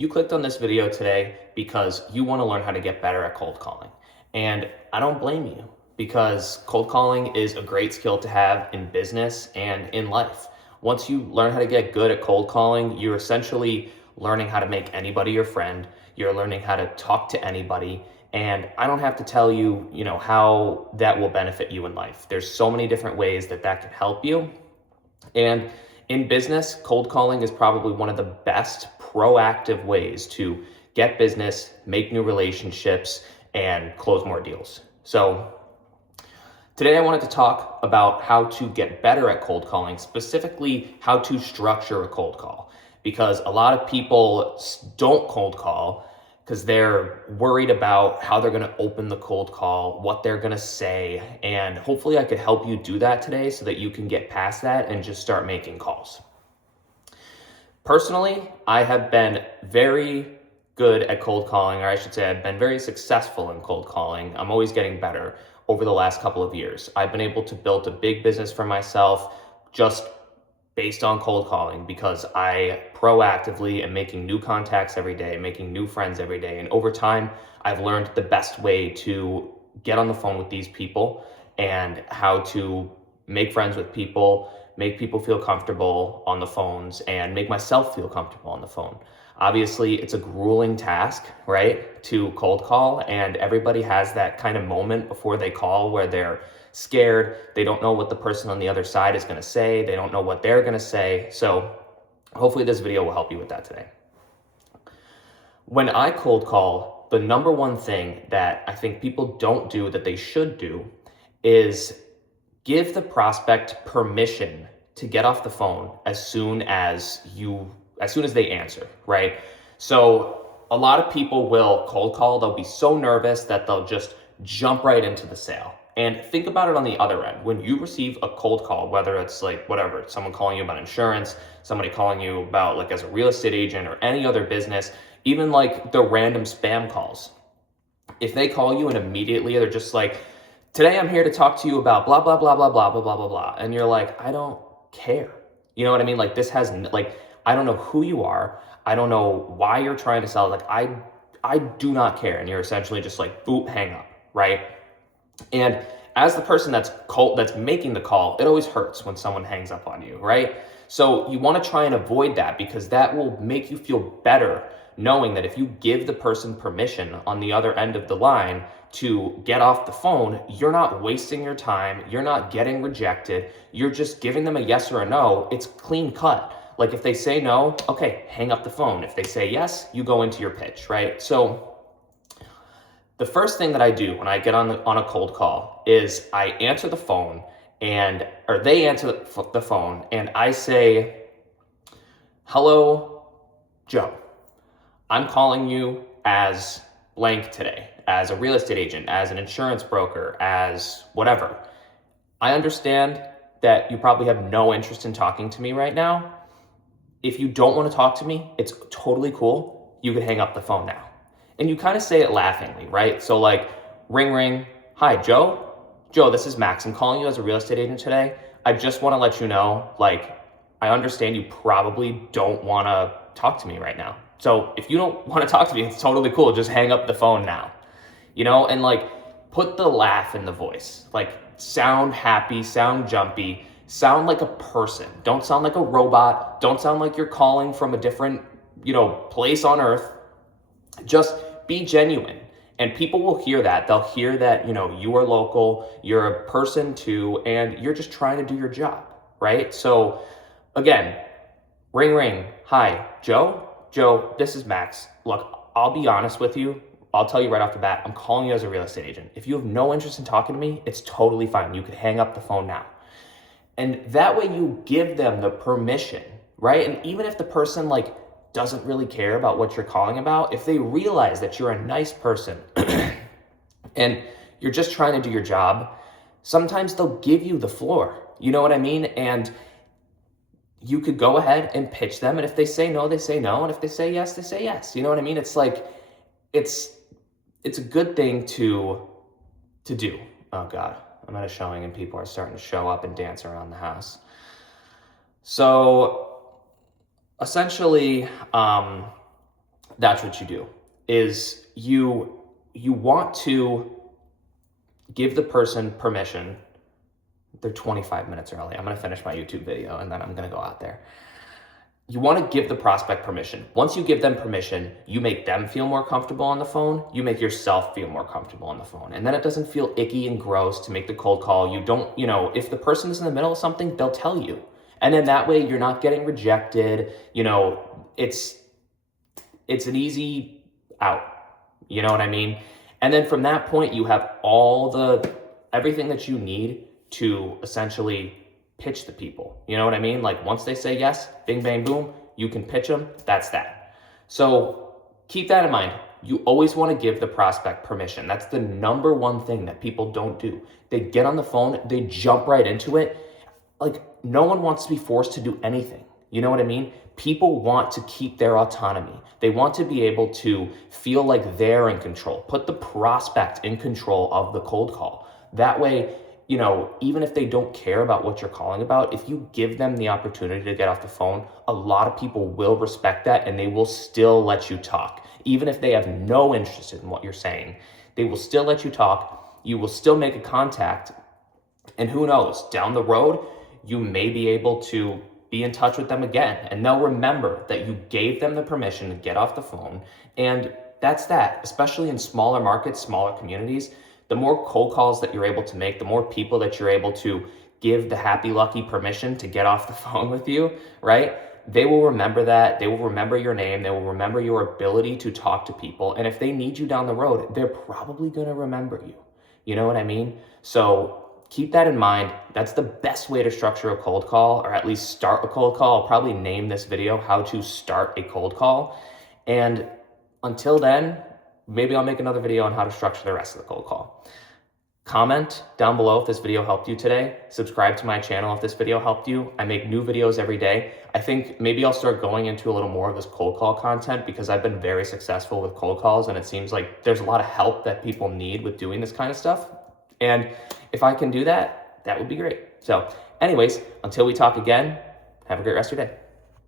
You clicked on this video today because you want to learn how to get better at cold calling. And I don't blame you because cold calling is a great skill to have in business and in life. Once you learn how to get good at cold calling, you're essentially learning how to make anybody your friend. You're learning how to talk to anybody. And I don't have to tell you, how that will benefit you in life. There's so many different ways that can help you. And in business, cold calling is probably one of the best proactive ways to get business, make new relationships, and close more deals. So today I wanted to talk about how to get better at cold calling, specifically how to structure a cold call, because a lot of people don't cold call because they're worried about how they're going to open the cold call, what they're going to say. And hopefully I could help you do that today so that you can get past that and just start making calls. Personally, I have been very good at cold calling, or I should say I've been very successful in cold calling. I'm always getting better over the last couple of years. I've been able to build a big business for myself just based on cold calling because I proactively am making new contacts every day, making new friends every day. And over time, I've learned the best way to get on the phone with these people and how to make friends with people, make people feel comfortable on the phones, and make myself feel comfortable on the phone. Obviously, it's a grueling task, right, to cold call, and everybody has that kind of moment before they call where they're scared. They don't know what the person on the other side is going to say. They don't know what they're going to say. So hopefully this video will help you with that today. When I cold call, the number one thing that I think people don't do that they should do is give the prospect permission to get off the phone as soon as they answer, right? So a lot of people will cold call. They'll be so nervous that they'll just jump right into the sale. And think about it on the other end. When you receive a cold call, whether it's like whatever, someone calling you about insurance, somebody calling you about like as a real estate agent or any other business, even like the random spam calls. If they call you and immediately they're just like, today I'm here to talk to you about blah, blah, blah, blah, blah, blah, blah, blah, blah. And you're like, I don't care. You know what I mean? Like this has I don't know who you are. I don't know why you're trying to sell. Like I do not care. And you're essentially just like, boop, hang up, right? And as the person that's making the call, it always hurts when someone hangs up on you, right? So you want to try and avoid that because that will make you feel better knowing that if you give the person permission on the other end of the line to get off the phone, you're not wasting your time, you're not getting rejected, you're just giving them a yes or a no. It's clean cut. Like if they say no, okay, hang up the phone. If they say yes, you go into your pitch, right? So the first thing that I do when I get on a cold call is I answer the phone or they answer the phone and I say, hello, Joe. I'm calling you as blank today, as a real estate agent, as an insurance broker, as whatever. I understand that you probably have no interest in talking to me right now. If you don't want to talk to me, it's totally cool. You can hang up the phone now. And you kind of say it laughingly, right? So like, ring, ring. Hi, Joe. Joe, this is Max. I'm calling you as a real estate agent today. I just want to let you know, I understand you probably don't want to talk to me right now. So if you don't want to talk to me, it's totally cool. Just hang up the phone now, and put the laugh in the voice, sound happy, sound jumpy, sound like a person. Don't sound like a robot. Don't sound like you're calling from a different, place on earth. Just be genuine. And people will hear that. They'll hear that, you are local, you're a person too, and you're just trying to do your job, right? So again, ring, ring. Hi, Joe. Joe, this is Max. Look, I'll be honest with you. I'll tell you right off the bat, I'm calling you as a real estate agent. If you have no interest in talking to me, it's totally fine. You could hang up the phone now. And that way you give them the permission, right? And even if the person doesn't really care about what you're calling about, if they realize that you're a nice person and you're just trying to do your job, sometimes they'll give you the floor. You know what I mean? And you could go ahead and pitch them. And if they say no, they say no. And if they say yes, they say yes. You know what I mean? It's it's a good thing to do. Oh God, I'm at a showing and people are starting to show up and dance around the house. So essentially, that's what you do, is you want to give the person permission. They're 25 minutes early. I'm going to finish my YouTube video and then I'm going to go out there. You want to give the prospect permission. Once you give them permission, you make them feel more comfortable on the phone. You make yourself feel more comfortable on the phone. And then it doesn't feel icky and gross to make the cold call. You don't, if the person is in the middle of something, they'll tell you. And then that way you're not getting rejected. It's an easy out. You know what I mean? And then from that point, you have everything that you need to essentially pitch the people. You know what I mean? Like once they say yes, bing, bang, boom, you can pitch them. That's that. So keep that in mind. You always want to give the prospect permission. That's the number one thing that people don't do. They get on the phone, they jump right into it. Like no one wants to be forced to do anything. You know what I mean? People want to keep their autonomy. They want to be able to feel like they're in control. Put the prospect in control of the cold call. That way, even if they don't care about what you're calling about, if you give them the opportunity to get off the phone, a lot of people will respect that and they will still let you talk. Even if they have no interest in what you're saying, they will still let you talk. You will still make a contact. And who knows, down the road, you may be able to be in touch with them again. And they'll remember that you gave them the permission to get off the phone. And that's that, especially in smaller markets, smaller communities. The more cold calls that you're able to make, the more people that you're able to give the happy, lucky permission to get off the phone with you, right? They will remember that. They will remember your name. They will remember your ability to talk to people. And if they need you down the road, they're probably going to remember you. You know what I mean? So keep that in mind. That's the best way to structure a cold call, or at least start a cold call. I'll probably name this video how to start a cold call. And until then, maybe I'll make another video on how to structure the rest of the cold call. Comment down below if this video helped you today. Subscribe to my channel if this video helped you. I make new videos every day. I think maybe I'll start going into a little more of this cold call content because I've been very successful with cold calls and it seems like there's a lot of help that people need with doing this kind of stuff. And if I can do that, that would be great. So anyways, until we talk again, have a great rest of your day.